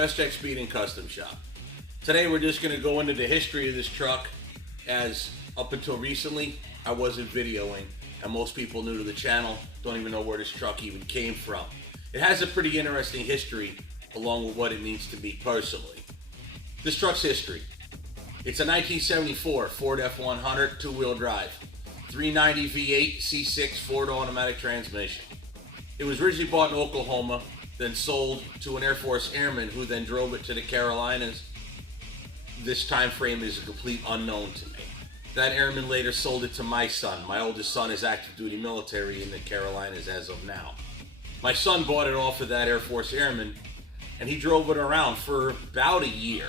Feszchak Speed and Custom Shop. Today we're just going to go into the history of this truck, as up until recently I wasn't videoing, and most people new to the channel don't even know where this truck even came from. It has a pretty interesting history along with what it means to me personally. This truck's history. It's a 1974 Ford F-100 two-wheel drive, 390 V8 C6 Ford automatic transmission. It was originally bought in Oklahoma, then sold to an Air Force airman who then drove it to the Carolinas. This time frame is a complete unknown to me. That airman later sold it to my son. My oldest son is active duty military in the Carolinas as of now. My son bought it off of that Air Force airman, and he drove it around for about a year.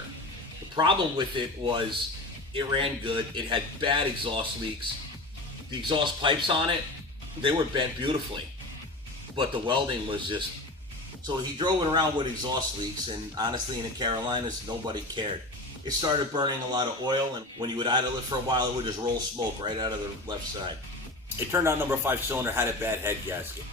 The problem with it was it ran good. It had bad exhaust leaks. The exhaust pipes on it, they were bent beautifully, but the welding was just... So he drove it around with exhaust leaks, and honestly in the Carolinas, nobody cared. It started burning a lot of oil, and when you would idle it for a while, it would just roll smoke right out of the left side. It turned out number 5 cylinder had a bad head gasket.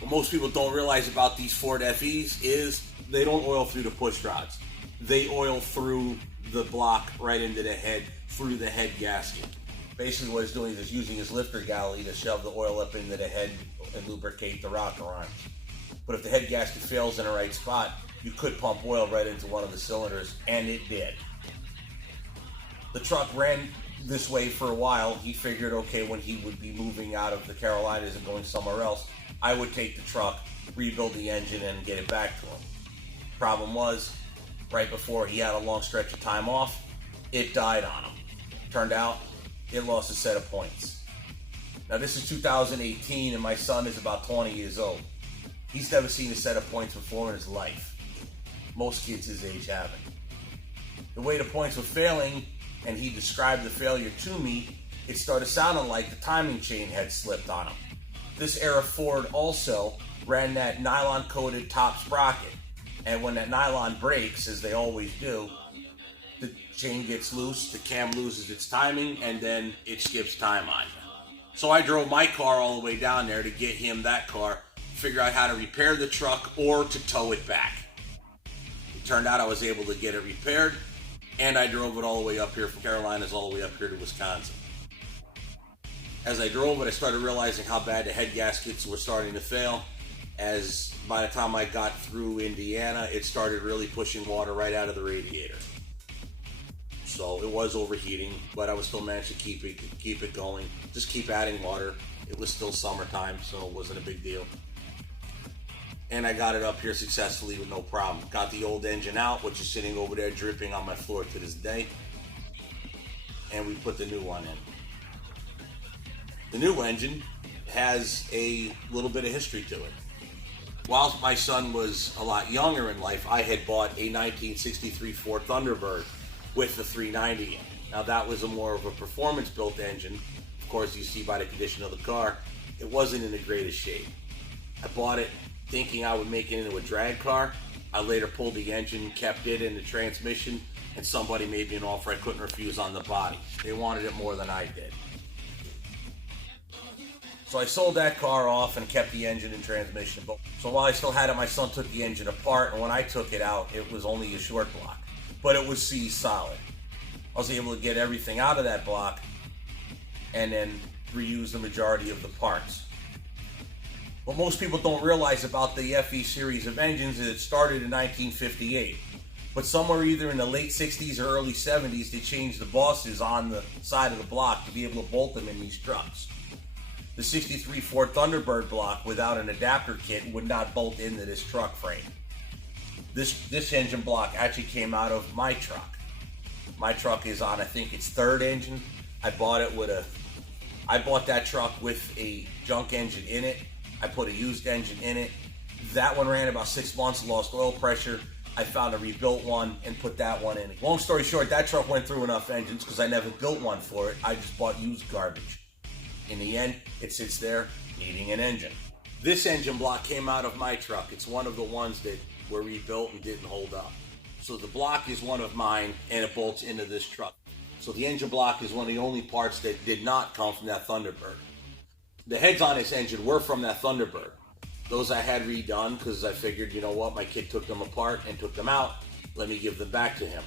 What most people don't realize about these Ford FEs is they don't oil through the push rods. They oil through the block right into the head, through the head gasket. Basically what it's doing is using his lifter galley to shove the oil up into the head and lubricate the rocker arms. But if the head gasket fails in the right spot, you could pump oil right into one of the cylinders, and it did. The truck ran this way for a while. He figured, okay, when he would be moving out of the Carolinas and going somewhere else, I would take the truck, rebuild the engine, and get it back to him. Problem was, right before he had a long stretch of time off, it died on him. Turned out, it lost a set of points. Now this is 2018, and my son is about 20 years old. He's never seen a set of points before in his life. Most kids his age haven't. The way the points were failing, and he described the failure to me, it started sounding like the timing chain had slipped on him. This era Ford also ran that nylon-coated top sprocket, and when that nylon breaks, as they always do, the chain gets loose, the cam loses its timing, and then it skips time on you. So I drove my car all the way down there to get him that car, figure out how to repair the truck or to tow it back. It turned out I was able to get it repaired, and I drove it all the way up here from Carolinas all the way up here to Wisconsin. As I drove it, I started realizing how bad the head gaskets were starting to fail, as by the time I got through Indiana, it started really pushing water right out of the radiator. So it was overheating, but I was still managed to keep it going, just keep adding water. It was still summertime, so it wasn't a big deal. And I got it up here successfully with no problem. Got the old engine out, which is sitting over there dripping on my floor to this day. And we put the new one in. The new engine has a little bit of history to it. While my son was a lot younger in life, I had bought a 1963 Ford Thunderbird with the 390 in. Now that was more of a performance-built engine. Of course, you see by the condition of the car, it wasn't in the greatest shape. I bought it thinking I would make it into a drag car. I later pulled the engine, kept it in the transmission, and somebody made me an offer I couldn't refuse on the body. They wanted it more than I did. So I sold that car off and kept the engine and transmission. So while I still had it, my son took the engine apart, and when I took it out, it was only a short block, but it was seized solid. I was able to get everything out of that block and then reuse the majority of the parts. What most people don't realize about the FE series of engines is it started in 1958. But somewhere either in the late 60s or early 70s, they changed the bosses on the side of the block to be able to bolt them in these trucks. The 63 Ford Thunderbird block without an adapter kit would not bolt into this truck frame. This engine block actually came out of my truck. My truck is on, I think its 3rd engine. I bought that truck with a junk engine in it. I put a used engine in it. That one ran about 6 months, lost oil pressure. I found a rebuilt one and put that one in. Long story short, that truck went through enough engines because I never built one for it. I just bought used garbage. In the end, it sits there needing an engine. This engine block came out of my truck. It's one of the ones that were rebuilt and didn't hold up. So the block is one of mine, and it bolts into this truck. So the engine block is one of the only parts that did not come from that Thunderbird. The heads on this engine were from that Thunderbird. Those I had redone because I figured, you know what, my kid took them apart and took them out. Let me give them back to him.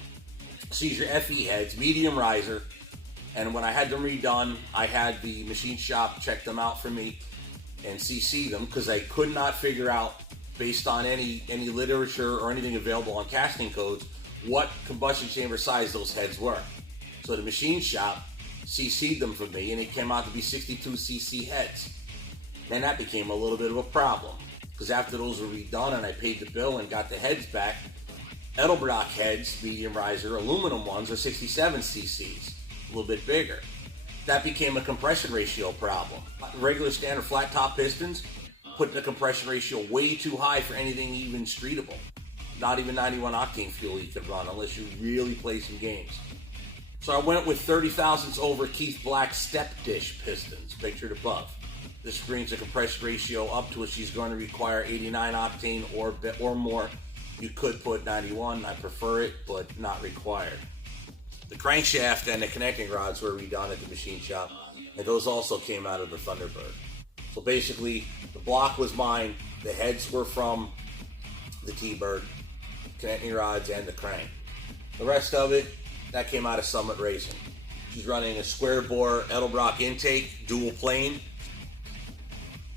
So these are FE heads, medium riser. And when I had them redone, I had the machine shop check them out for me and CC them because I could not figure out, based on any literature or anything available on casting codes, what combustion chamber size those heads were. So the machine shop CC'd them for me, and it came out to be 62 cc heads. Then that became a little bit of a problem, because after those were redone and I paid the bill and got the heads back, Edelbrock heads, medium riser, aluminum ones, are 67 cc's, a little bit bigger. That became a compression ratio problem. Regular standard flat top pistons put the compression ratio way too high for anything even streetable. Not even 91 octane fuel you could run unless you really play some games. So I went with 30 thousandths over Keith Black step dish pistons, pictured above. This brings the compression ratio up to which she's going to require 89 octane or more. You could put 91, I prefer it, but not required. The crankshaft and the connecting rods were redone at the machine shop, and those also came out of the Thunderbird. So basically, the block was mine, the heads were from the T-Bird, connecting rods, and the crank. The rest of it, that came out of Summit Racing. She's running a square bore Edelbrock intake, dual plane,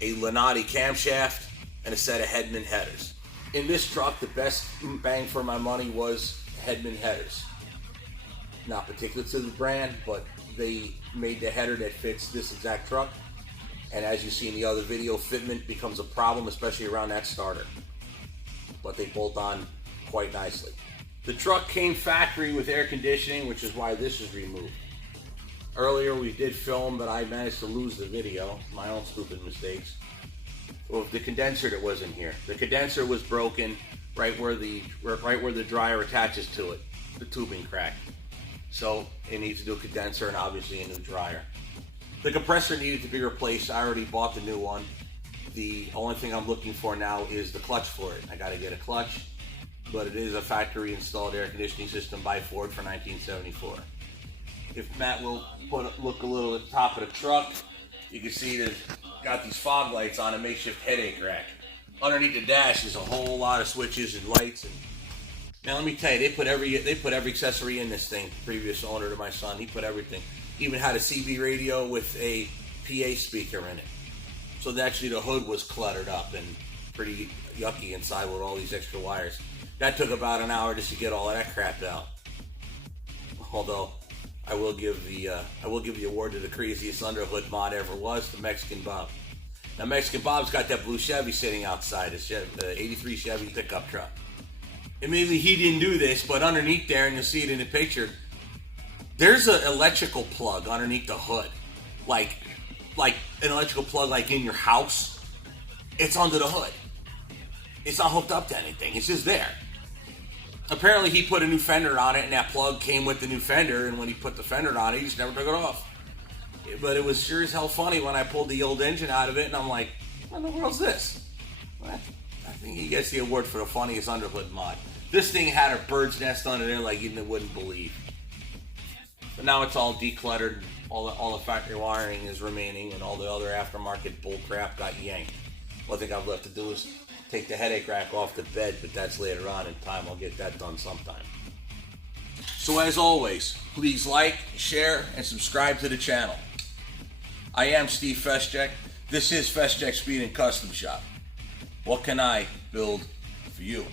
a Lenati camshaft, and a set of Hedman headers. In this truck, the best bang for my money was Hedman headers. Not particular to the brand, but they made the header that fits this exact truck. And as you see in the other video, fitment becomes a problem, especially around that starter. But they bolt on quite nicely. The truck came factory with air conditioning, which is why this is removed. Earlier we did film, but I managed to lose the video. My own stupid mistakes. Well, the condenser that was in here. The condenser was broken right where the dryer attaches to it. The tubing cracked. So it needs a new condenser and obviously a new dryer. The compressor needed to be replaced. I already bought the new one. The only thing I'm looking for now is the clutch for it. I gotta get a clutch, but it is a factory installed air conditioning system by Ford for 1974. If Matt will look a little at the top of the truck, you can see that got these fog lights on a makeshift headache rack. Underneath the dash is a whole lot of switches and lights. And now let me tell you, they put every accessory in this thing. Previous owner to my son, he put everything. Even had a CB radio with a PA speaker in it. So actually the hood was cluttered up and pretty yucky inside with all these extra wires. That took about an hour just to get all of that crap out. Although I will give the award to the craziest underhood mod ever was, the Mexican Bob. Now Mexican Bob's got that blue Chevy sitting outside, the 83 Chevy pickup truck. Admittedly, he didn't do this, but underneath there, and you'll see it in the picture, there's an electrical plug underneath the hood, like an electrical plug like in your house. It's under the hood. It's not hooked up to anything. It's just there. Apparently, he put a new fender on it, and that plug came with the new fender. And when he put the fender on it, he just never took it off. But it was sure as hell funny when I pulled the old engine out of it, and I'm like, "What in the world's this?" What? I think he gets the award for the funniest underhood mod. This thing had a bird's nest under there like you wouldn't believe. But now it's all decluttered. All the factory wiring is remaining, and all the other aftermarket bull crap got yanked. One thing I've left to do is take the headache rack off the bed, but that's later on in time. I'll get that done sometime. So as always, please like, share, and subscribe to the channel. I am Steve Feszchak. This is Feszchak Speed and Custom Shop. What can I build for you?